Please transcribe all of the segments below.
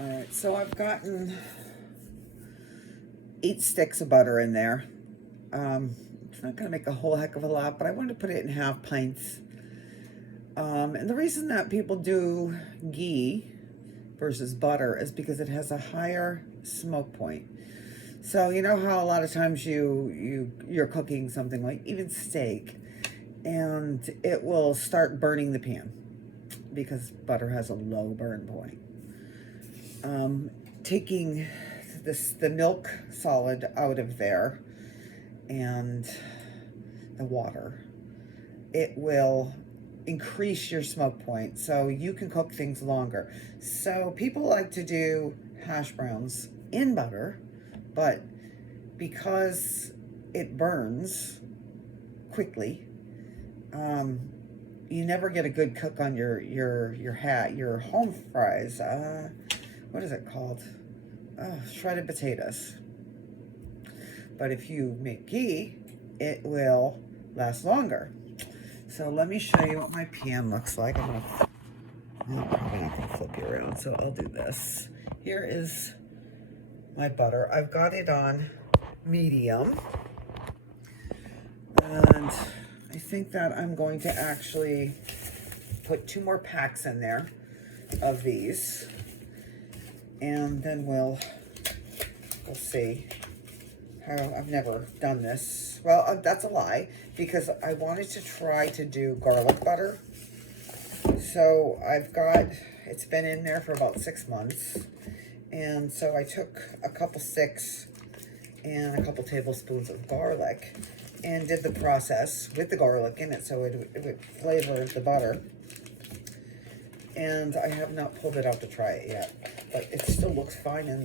All right, so I've gotten 8 sticks of butter in there. It's not going to make a whole heck of a lot, but I wanted to put it in half pints. And the reason that people do ghee versus butter is because it has a higher smoke point. So you know how a lot of times you're cooking something like even steak, and it will start burning the pan because butter has a low burn point. Taking the milk solid out of there and the water, it will increase your smoke point so you can cook things longer. So people like to do hash browns in butter, but because it burns quickly, you never get a good cook on your home fries. What is it called? Shredded potatoes. But if you make ghee, it will last longer. So let me show you what my pan looks like. I'm probably not gonna flip you around, so I'll do this. Here is my butter. I've got it on medium, and I think that I'm going to actually put 2 more packs in there of these, and then we'll see how. I've never done this. Well, that's a lie, because I wanted to try to do garlic butter. So it's been in there for about 6 months. And so I took a couple sticks and a couple tablespoons of garlic and did the process with the garlic in it so it would flavor the butter. And I have not pulled it out to try it yet, but it still looks fine in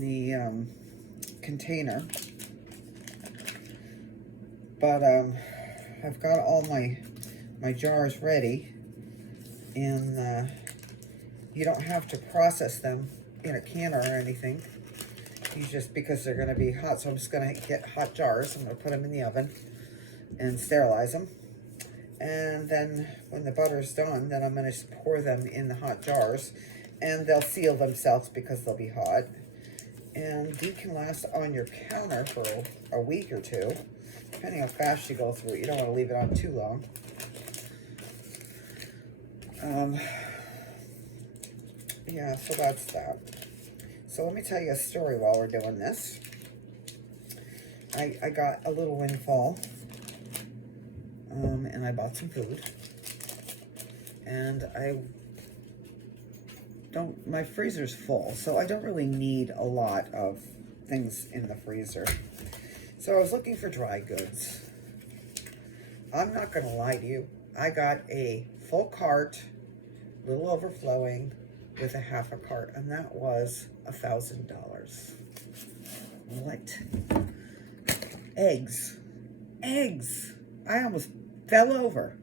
the container. But I've got all my jars ready, and you don't have to process them in a canner or anything. You just, because they're going to be hot, so I'm just going to get hot jars. I'm going to put them in the oven and sterilize them. And then when the butter's done, then I'm going to pour them in the hot jars, and they'll seal themselves because they'll be hot. And ghee can last on your counter for a week or 2, depending how fast you go through it. You don't want to leave it on too long. Yeah, so that's that. So let me tell you a story while we're doing this. I got a little windfall, and I bought some food. And my freezer's full, so I don't really need a lot of things in the freezer. So I was looking for dry goods. I'm not gonna lie to you. I got a full cart, a little overflowing, with a half a cart, and that was $1,000. What? Eggs. I almost fell over.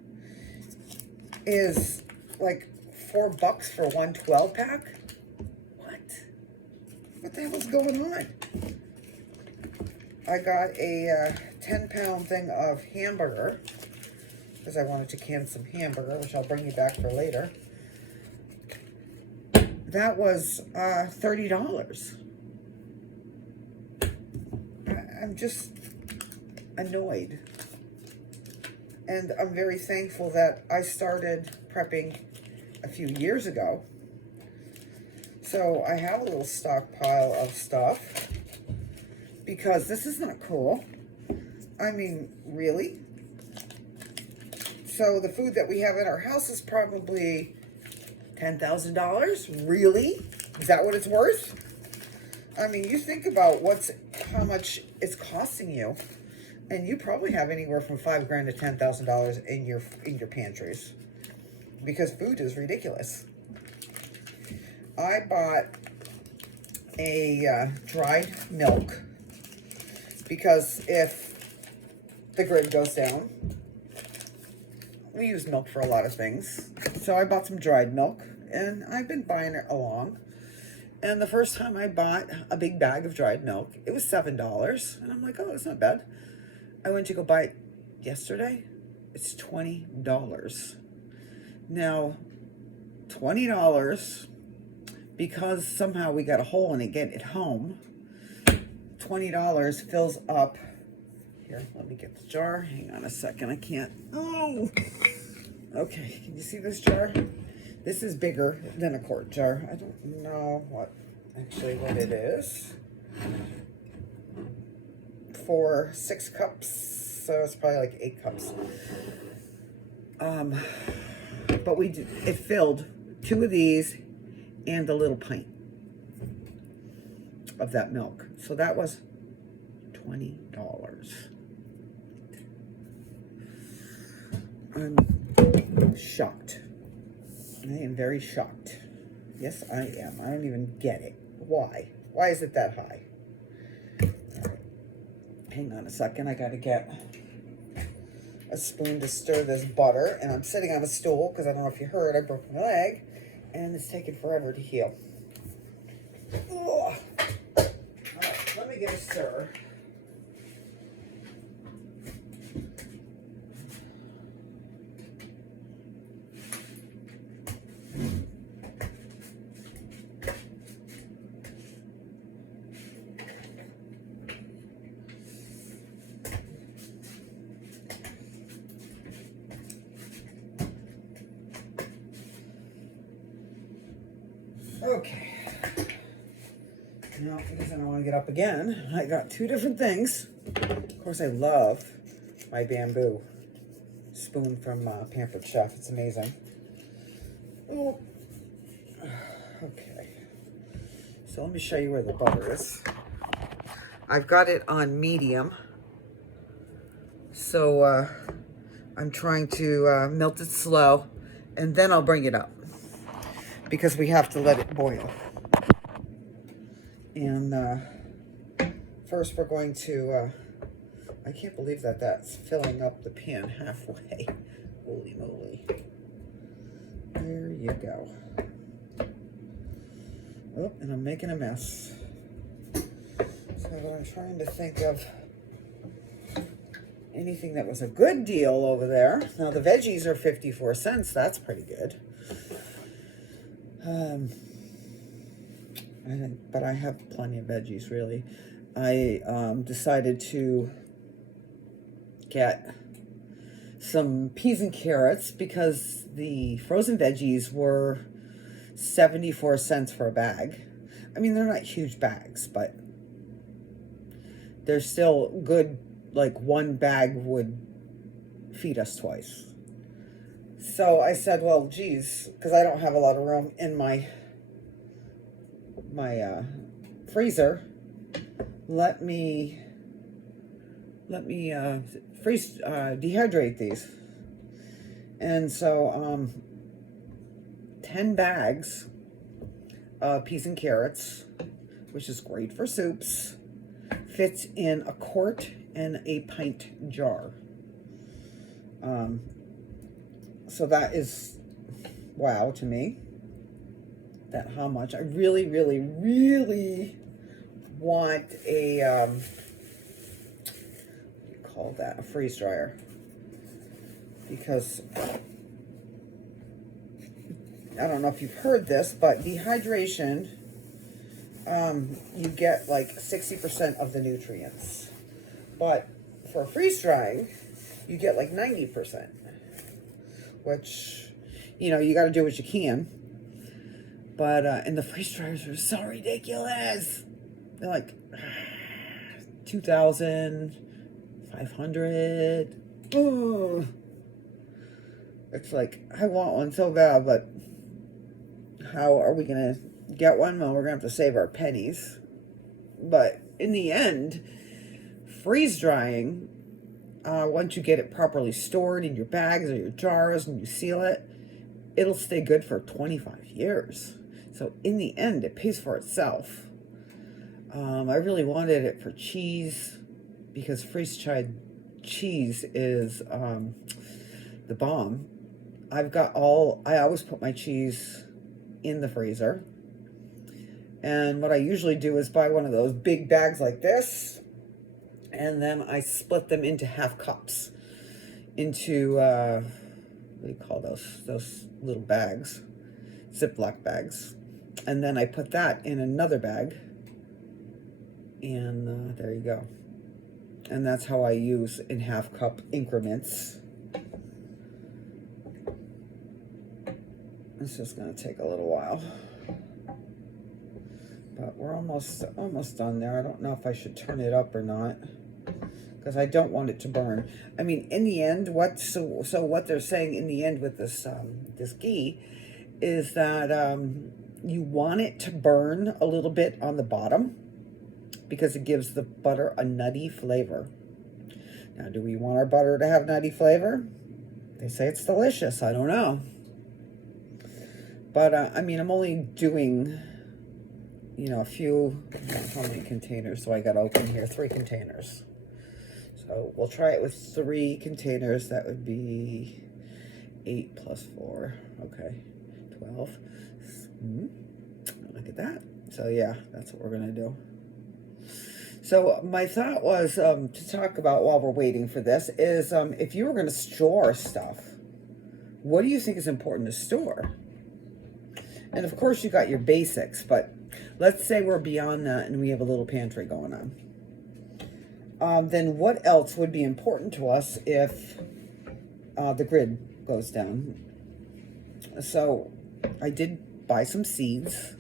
Is like $4 for one 12-pack? What the hell's going on? I got a 10-pound thing of hamburger because I wanted to can some hamburger, which I'll bring you back for later. That was $30. I'm just annoyed. And I'm very thankful that I started prepping a few years ago. So I have a little stockpile of stuff because this is not cool. I mean, really? So the food that we have in our house is probably $10,000? Really? Is that what it's worth? I mean, you think about how much it's costing you, and you probably have anywhere from $5,000 to $10,000 in your pantries, because food is ridiculous. I bought a dried milk because if the grid goes down, we use milk for a lot of things. So I bought some dried milk, and I've been buying it along. And the first time I bought a big bag of dried milk, it was $7. And I'm like, oh, that's not bad. I went to go buy it yesterday. It's $20. Now, $20 because somehow we got a hole in it getting it home, $20 fills up. Here, let me get the jar. Hang on a second. I can't. Oh! Okay, can you see this jar? This is bigger than a quart jar. I don't know what it is. For 6 cups, so it's probably like 8 cups. But it filled 2 of these and a little pint of that milk. So that was $20. I'm shocked. I am very shocked. Yes, I am. I don't even get it. Why? Why is it that high? All right. Hang on a second. I got to get a spoon to stir this butter. And I'm sitting on a stool because I don't know if you heard, I broke my leg. And it's taken forever to heal. Ugh. All right, let me get a stir. Okay. Now, because I don't want to get up again, I got 2 different things. Of course, I love my bamboo spoon from Pampered Chef. It's amazing. Ooh. Okay. So let me show you where the butter is. I've got it on medium. So I'm trying to melt it slow, and then I'll bring it up, because we have to let it boil. And first we're going to, I can't believe that that's filling up the pan halfway. Holy moly. There you go. Oh, and I'm making a mess. So I'm trying to think of anything that was a good deal over there. Now the veggies are 54 cents. That's pretty good. But I have plenty of veggies, really. I decided to get some peas and carrots because the frozen veggies were 74 cents for a bag. I mean, they're not huge bags, but they're still good. Like, one bag would feed us twice. So I said, well, geez, because I don't have a lot of room in my freezer. Let me dehydrate these. And so 10 bags of peas and carrots, which is great for soups, fits in a quart and a pint jar. So that is wow to me. That how much I really, really, really want a what do you call that? A freeze dryer. Because I don't know if you've heard this, but dehydration, you get like 60% of the nutrients. But for freeze drying, you get like 90%. Which, you know, you got to do what you can. But, and the freeze dryers are so ridiculous. They're like $2,500. Ooh. It's like, I want one so bad, but how are we going to get one? Well, we're going to have to save our pennies. But in the end, freeze drying, once you get it properly stored in your bags or your jars and you seal it, it'll stay good for 25 years. So in the end, it pays for itself. I really wanted it for cheese because freeze-dried cheese is the bomb. I always put my cheese in the freezer. And what I usually do is buy one of those big bags like this, and then I split them into half cups into, what do you call those little bags? Ziploc bags. And then I put that in another bag. And there you go. And that's how I use in half-cup increments. It's just going to take a little while. But we're almost done there. I don't know if I should turn it up or not, because I don't want it to burn. I mean, in the end, what they're saying in the end with this this ghee is that you want it to burn a little bit on the bottom, because it gives the butter a nutty flavor. Now, do we want our butter to have nutty flavor? They say it's delicious. I don't know. But, I mean, I'm only doing, you know, a few, how many containers do I got open here? 3 containers. So we'll try it with 3 containers. That would be 8 plus 4. Okay, 12. Look at that. So, yeah, that's what we're going to do. So my thought was to talk about while we're waiting for this is if you were going to store stuff, what do you think is important to store? And of course you got your basics, but let's say we're beyond that and we have a little pantry going on. Then what else would be important to us if the grid goes down? So I did buy some seeds.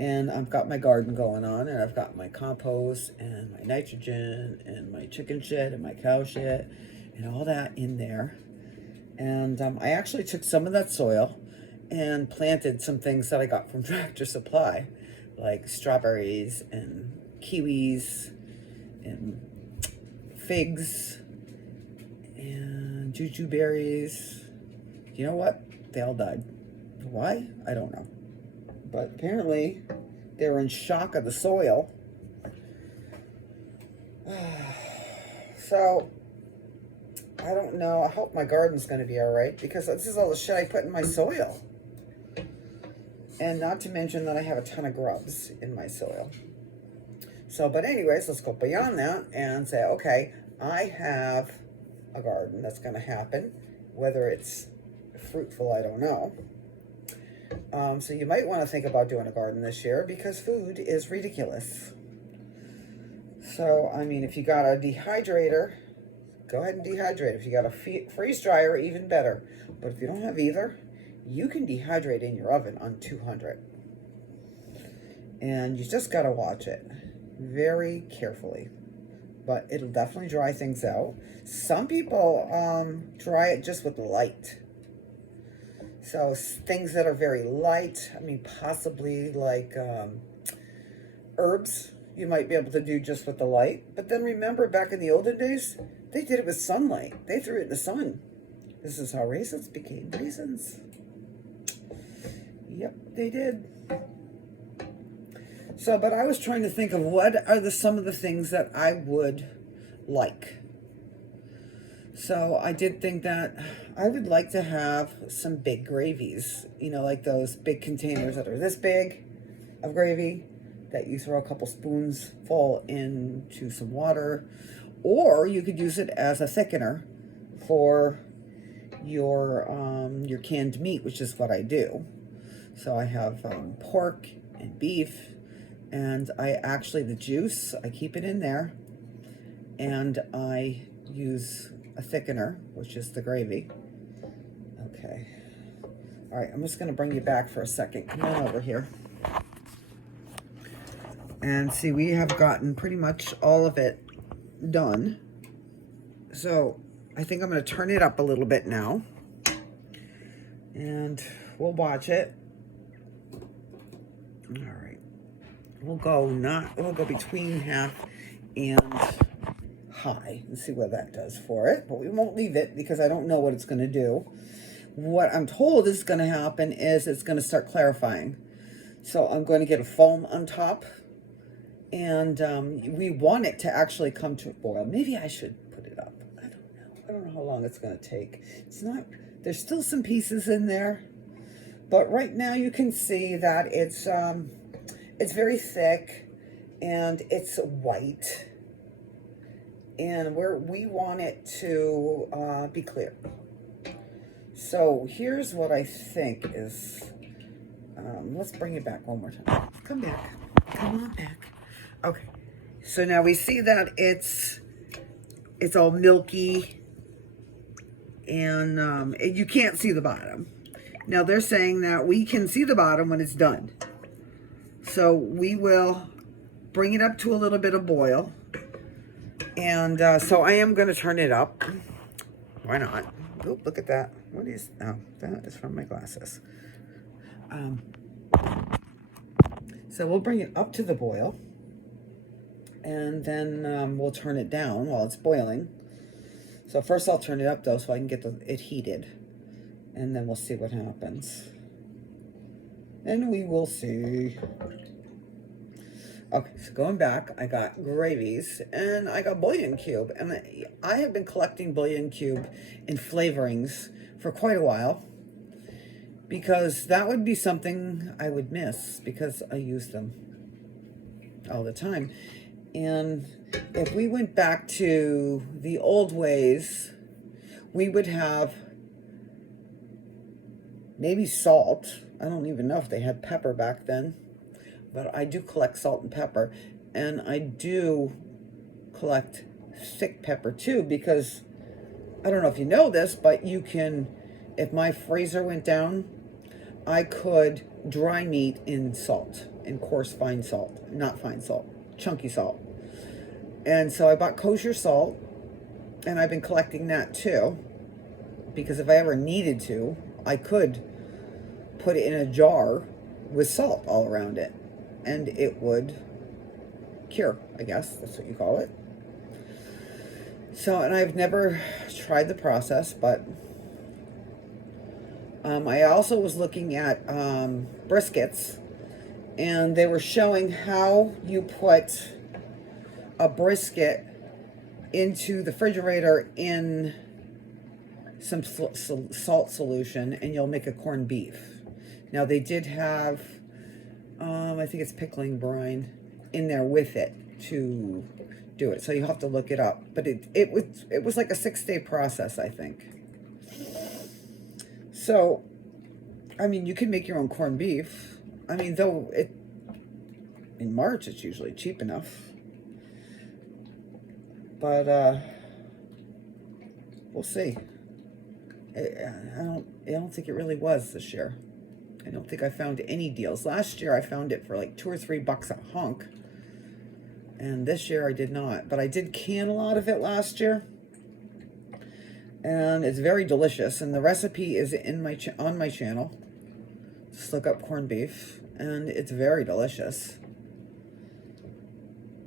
And I've got my garden going on, and I've got my compost and my nitrogen and my chicken shit and my cow shit and all that in there. And I actually took some of that soil and planted some things that I got from Tractor Supply, like strawberries and kiwis and figs and juju berries. You know what? They all died. Why? I don't know. But apparently they were in shock of the soil. So I don't know. I hope my garden's going to be all right, because this is all the shit I put in my soil. And not to mention that I have a ton of grubs in my soil. So, but anyways, let's go beyond that and say, okay, I have a garden that's going to happen. Whether it's fruitful, I don't know. So you might want to think about doing a garden this year, because food is ridiculous. So, I mean, if you got a dehydrator, go ahead and dehydrate. If you got a freeze dryer, even better. But if you don't have either, you can dehydrate in your oven on 200. And you just got to watch it very carefully. But it'll definitely dry things out. Some people dry it just with light. So things that are very light, I mean, possibly like herbs, you might be able to do just with the light. But then remember, back in the olden days, they did it with sunlight. They threw it in the sun. This is how raisins became raisins. Yep, they did. So, but I was trying to think of what are some of the things that I would like. So I did think that I would like to have some big gravies, you know, like those big containers that are this big of gravy that you throw a couple spoons full into some water, or you could use it as a thickener for your canned meat, which is what I do. So I have pork and beef, and the juice, I keep it in there, and I use a thickener, which is the gravy. Okay. All right, I'm just going to bring you back for a second. Come on over here. And see, we have gotten pretty much all of it done. So I think I'm going to turn it up a little bit now. And we'll watch it. All right. We'll go between half and high and see what that does for it. But we won't leave it, because I don't know what it's going to do. What I'm told is going to happen is it's going to start clarifying. So I'm going to get a foam on top, and we want it to actually come to a boil. Maybe I should put it up. I don't know. I don't know how long it's going to take. It's not, there's still some pieces in there, but right now you can see that it's very thick and it's white. And we want it to be clear. So here's what I think is Let's bring it back one more time. Come back. Come on back. Okay. So now we see that it's all milky, and you can't see the bottom. Now they're saying that we can see the bottom when it's done. So we will bring it up to a little bit of boil. And so I am going to turn it up. Why not? Oh, look at that. What is, oh, that is from my glasses. So we'll bring it up to the boil. And then we'll turn it down while it's boiling. So first I'll turn it up though so I can get it heated. And then we'll see what happens. And we will see. Okay, so going back, I got gravies and I got bouillon cube. And I have been collecting bouillon cube in flavorings for quite a while. Because that would be something I would miss because I use them all the time. And if we went back to the old ways, we would have maybe salt. I don't even know if they had pepper back then, but I do collect salt and pepper. And I do collect thick pepper too, because I don't know if you know this, but you can, if my freezer went down, I could dry meat in salt, in coarse fine salt, not fine salt, chunky salt. And so I bought kosher salt, and I've been collecting that too, because if I ever needed to, I could put it in a jar with salt all around it, and it would cure, I guess that's what you call it. So, and I've never tried the process, but I also was looking at briskets, and they were showing how you put a brisket into the refrigerator in some salt solution, and you'll make a corned beef. Now they did have, I think it's pickling brine in there with it to do it. So you have to look it up. But it was like a 6-day process, I think. So, I mean, you can make your own corned beef. I mean, though in March it's usually cheap enough. But we'll see. I don't think it really was this year. I don't think I found any deals. Last year I found it for like $2 or $3 a hunk, and this year I did not. But I did can a lot of it last year, and it's very delicious. And the recipe is in on my channel. Just look up corned beef, and it's very delicious.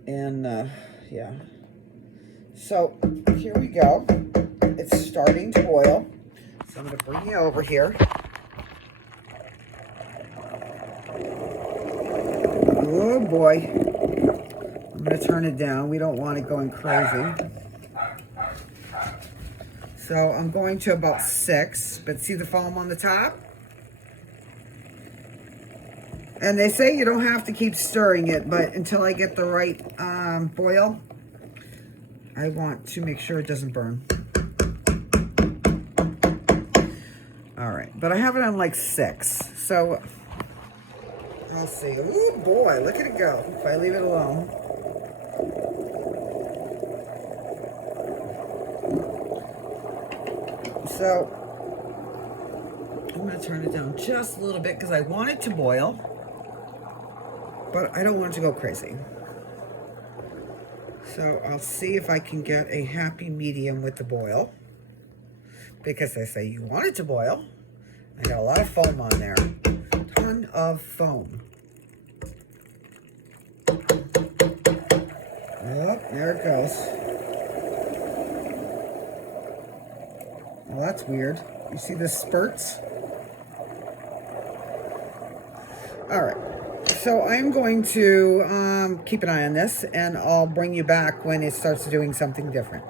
And yeah. So here we go. It's starting to boil. So I'm going to bring you over here. Oh boy. I'm going to turn it down. We don't want it going crazy. So I'm going to about 6. But see the foam on the top? And they say you don't have to keep stirring it, but until I get the right boil, I want to make sure it doesn't burn. All right, but I have it on like 6, so I'll see. Ooh, boy, look at it go if I leave it alone. So I'm going to turn it down just a little bit because I want it to boil, but I don't want it to go crazy. So I'll see if I can get a happy medium with the boil, because they say you want it to boil. I got a lot of foam on there. Ton of foam. Yep, there it goes. Well, that's weird. You see the spurts? All right. So I'm going to keep an eye on this, and I'll bring you back when it starts doing something different.